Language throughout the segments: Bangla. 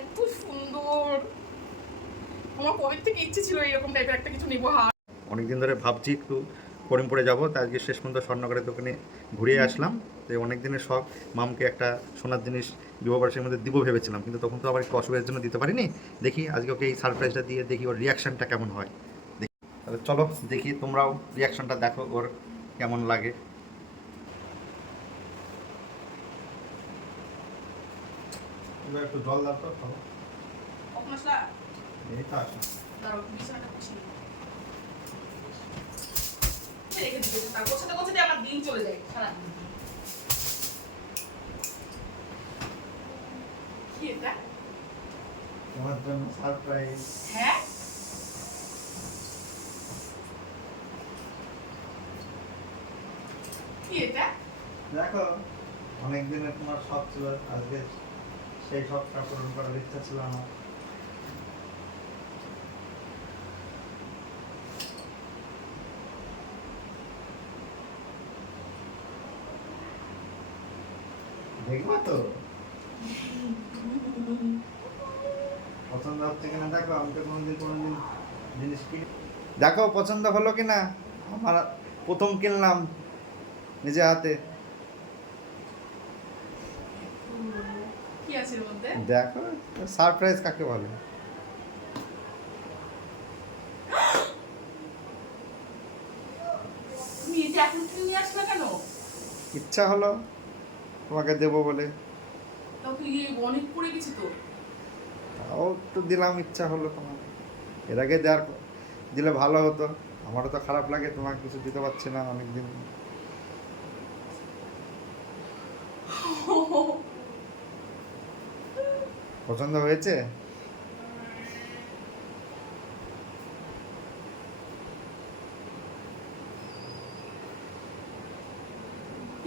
এত সুন্দর। আমার কবে থেকে ইচ্ছে ছিল এরকম টাইপের একটা কিছু নেব হার। অনেকদিন ধরে ভাবছি একটু করিমপুরে যাব তা আজকে শেষ পর্যন্ত স্বর্ণকারের দোকানে ঘুরে আসলাম। তো অনেক দিনের শখ মামকে একটা সোনার জিনিস বিবাহবার্ষের মধ্যে দিব ভেবেছিলাম কিন্তু তখন তো আবার একটু অসুবিধার জন্য দিতে পারিনি। দেখি আজকে ওকে এই সারপ্রাইজটা দিয়ে দেখি ওর রিয়াকশনটা কেমন হয়। দেখি। তাহলে চলো দেখি তোমরাও রিয়াকশনটা দেখো ওর কেমন লাগে। একটু জল দাও তো খাব। এই তো আসো দাঁড়াও বিছানাটা গুছিয়ে রেখে দিবে তার গোছাতে গোছাতে আমার দিন চলে যায় সারাদিন কি এটা? তোমার জন্য সারপ্রাইজ হ্যাঁ? কি এটা? দেখো অনেক দিনের তোমার সব ছিল আজকে সেই শখটা পূরণ করার ইচ্ছা ছিল আমার। তো? পছন্দ হচ্ছে কিনা দেখো, আমি তো জিনিস দেখো, পছন্দ হলো কিনা? আমার প্রথম কিনলাম নিজে হাতে কি আছে এর মধ্যে? দেখো সারপ্রাইজ কাকে বলে? ইচ্ছা হলো তোমাকে দেবো বলে। তুই অনেক পড়ে গেছি তো। তাও তো দিলাম ইচ্ছা হলো তোমার। এর আগে দেওয়ার দিলে ভালো হতো। আমারও তো খারাপ লাগে তোমাকে কিছু দিতে পারছি না অনেকদিন। পছন্দ হয়েছে?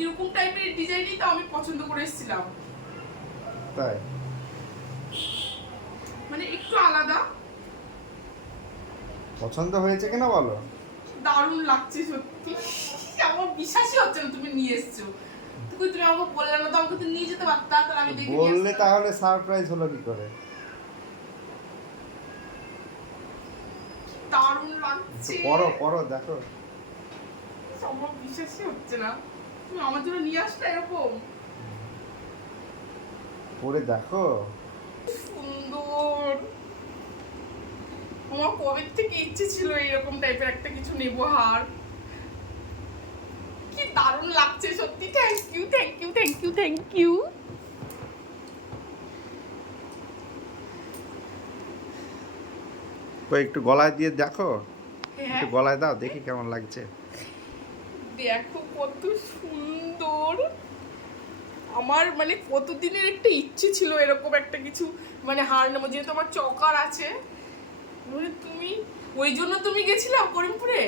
এরকম টাইপের ডিজাইনই তো আমি পছন্দ করে এসেছিলাম। তাই? মানে একটু আলাদা। পছন্দ হয়েছে কিনা বলো? দারুণ লাগছে সত্যি। আমার বিশ্বাসই হচ্ছে না তুমি নিয়ে এসছো। তুমি তুমি আমাকে বললে না তো আমাকে তো নিয়ে যেতে পারতা তাহলে আমি দেখে বললে তাহলে সারপ্রাইজ হলো কি করে? দারুণ লাগছে। পড়ো পড়ো দেখো। আমার বিশ্বাসই হচ্ছে না। তুমি আমার জন্য নিয়ে আসলে এরকম? পড়ে দেখো। সুন্দর। আমার কবে থেকে ইচ্ছে ছিল এরকম টাইপের একটা কিছু নেব হার দারুণ লাগছে সত্যি। Thank you thank you thank you thank you তো একটু গলায় দিয়ে দেখো। হ্যাঁ। একটু গলায় দাও দেখি কেমন লাগছে। দেখো কত সুন্দর। আমার মানে কতদিনের একটা ইচ্ছে ছিল এরকম একটা কিছু মানে হার নেব। যেহেতু আমার চকার আছে মানে তুমি ওই জন্য তুমি গেছিলাম করিমপুরে?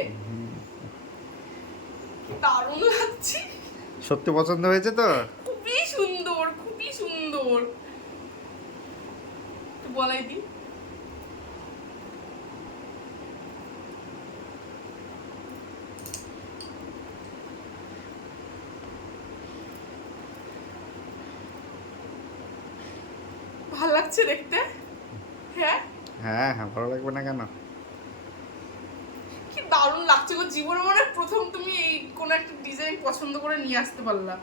দারুণ লাগছে। সত্যি পছন্দ হয়েছে তো? খুবই সুন্দর খুবই সুন্দর। বলাই দি ভালো লাগছে দেখতে? হ্যাঁ? হ্যাঁ হ্যাঁ ভালো লাগবে না কেন? দারুণ লাগছে গো। জীবনে মনে প্রথম তুমি এই কোন একটা ডিজাইন পছন্দ করে নিয়ে আসতে পারলা।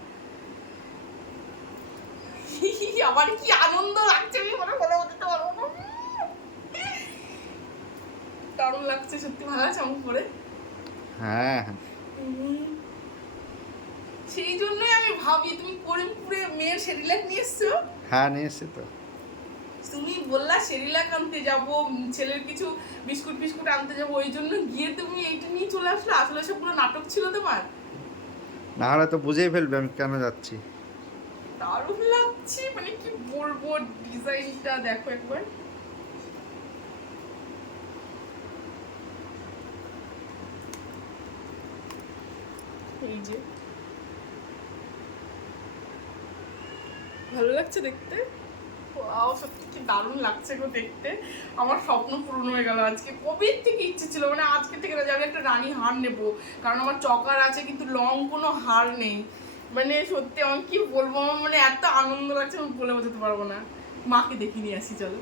আমার কি আনন্দ লাগছে আমি মনে বলে বলতে পারব না। দারুণ লাগছে সত্যি ভালো আছে আমার পরে হ্যাঁ হ্যাঁ। সেই জন্যই আমি ভাবি তুমি করিমপুরে মেয়ের সেরিলাক নিয়ে এসছো? হ্যাঁ নিয়ে এসছি তো। তুমি বললা সেরিলাক আনতে যাব ছেলের কিছু বিস্কুট ফিস্কুট আনতে যাব ওই জন্য গিয়ে তুমি এইটা নিয়ে চলে আসলে? আসলে সব পুরো নাটক ছিল তোমার? না হলে তো বুঝেই ফেলবে আমি কেন যাচ্ছি। দারুণ লাগছে মানে কি বলব ডিজাইনটা দেখো একবার। এই যে। ভালো লাগছে দেখতে? ওয়াও সত্যি কি দারুণ লাগছে গো দেখতে। আমার স্বপ্ন পূরণ হয়ে গেল আজকে। কবির থেকে ইচ্ছে ছিল মানে আজকে থেকে যে আমি একটা রানী হার নেব। কারণ আমার চকার আছে, কিন্তু লং কোনো হার নেই। মানে সত্যি আমি কি বলব, আমার মানে এত আনন্দ লাগছে, আমি বলে বোঝাতে পারব না। মাকে দেখিনি আসি, চলো।